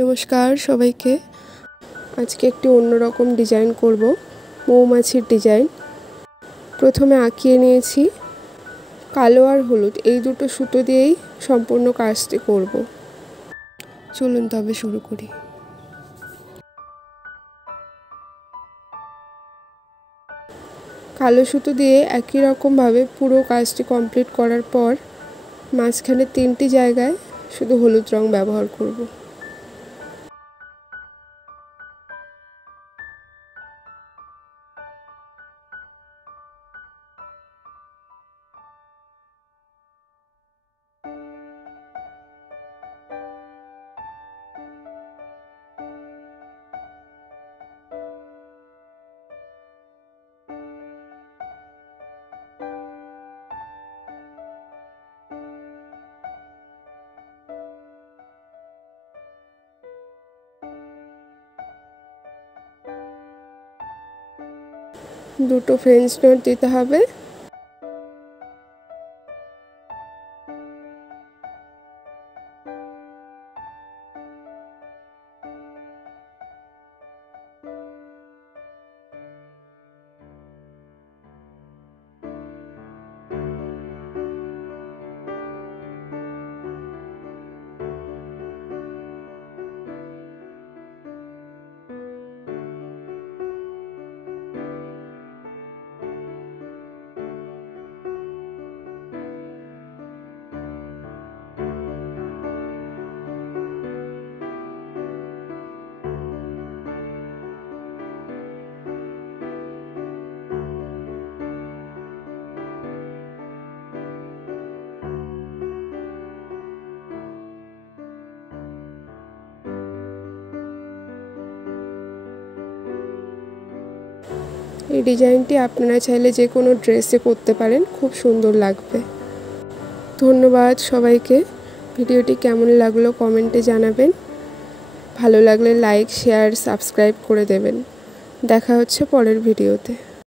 নমস্কার সবাইকে। আজকে একটি অন্যরকম ডিজাইন করব, মৌমাছির ডিজাইন। প্রথমে আঁকিয়ে নিয়েছি কালো আর হলুদ, এই দুটো সুতো দিয়েই সম্পূর্ণ কাজটি করব। চলুন তবে শুরু করি। কালো সুতো দিয়ে একই রকমভাবে পুরো কাজটি কমপ্লিট করার পর মাঝখানে 3টি জায়গায় শুধু হলুদ রং ব্যবহার করব। দুটো ফ্রেঞ্চ নট দিতে হবে। এই ডিজাইনটি আপনারা চাইলে যে কোনো ড্রেসে করতে পারেন, খুব সুন্দর লাগবে। ধন্যবাদ সবাইকে। ভিডিওটি কেমন লাগলো কমেন্টে জানাবেন। ভালো লাগলে লাইক, শেয়ার, সাবস্ক্রাইব করে দেবেন। দেখা হচ্ছে পরের ভিডিওতে।